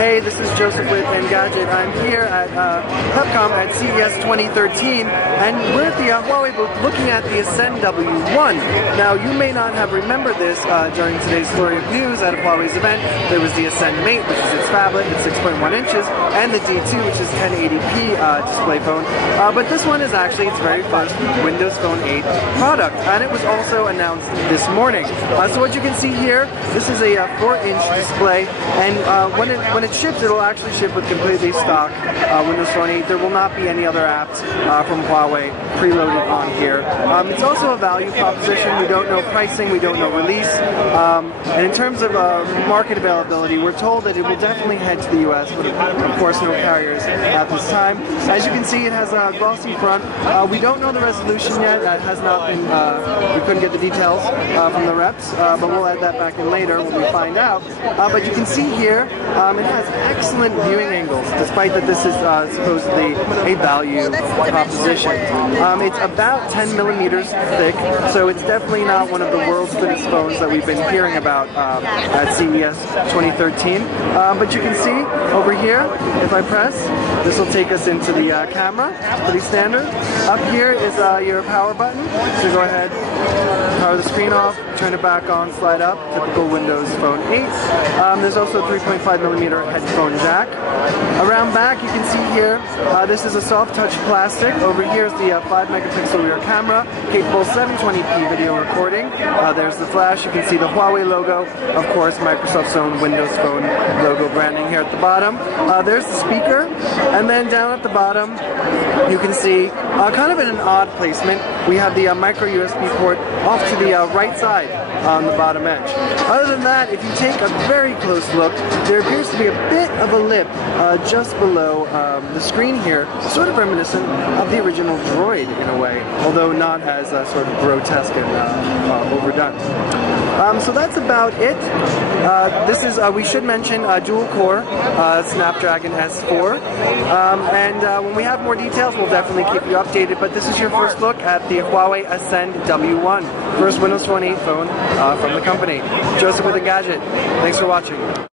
Hey, this is Joseph with Engadget. I'm here at PepCom at CES 2013, and we're at the Huawei booth looking at the Ascend W1. Now, you may not have remembered this during today's story of news at Huawei's event. There was the Ascend Mate, which is its phablet, it's 6.1 inches, and the D2, which is 1080p display phone. But this one is actually its very first Windows Phone 8 product, and it was also announced this morning. So what you can see here, this is a 4-inch display, and when it ships, it'll actually ship with completely stock Windows Phone 8. There will not be any other apps from Huawei preloaded on here. It's also a value proposition. We don't know pricing, we don't know release, and in terms of market availability, we're told that it will definitely head to the US, but of course no carriers at this time. As you can see, it has a glossy front. We don't know the resolution yet. That has not been, we couldn't get the details from the reps, but we'll add that back in later when we find out. But you can see here, it has excellent viewing angles, despite that this is supposedly a value proposition. It's about 10 millimeters thick, so it's definitely not one of the world's fittest phones that we've been hearing about at CES 2013. But you can see over here, if I press, this will take us into the camera, pretty standard. Up here is your power button, so go ahead, power the screen off, turn it back on, slide up, typical Windows Phone 8. There's also a 3.5 millimeter headphone jack. Around back, you can see here, this is a soft touch plastic. Over here is the 5 megapixel rear camera, capable 720p video recording. There's the flash, you can see the Huawei logo, of course Microsoft's own Windows Phone logo branding here at the bottom. There's the speaker, and then down at the bottom, you can see, kind of in an odd placement, we have the micro USB port off to the right side on the bottom edge. Other than that, if you take a very close look, there appears to be a bit of a lip just below the screen here, sort of reminiscent of the original Droid in a way, although not as sort of grotesque and overdone. So that's about it. This is, we should mention, dual core Snapdragon S4. And when we have more details, we'll definitely keep you updated. But this is your first look at the Huawei Ascend W1, first Windows Phone 8 phone from the company. Joseph with Engadget. Thanks for watching.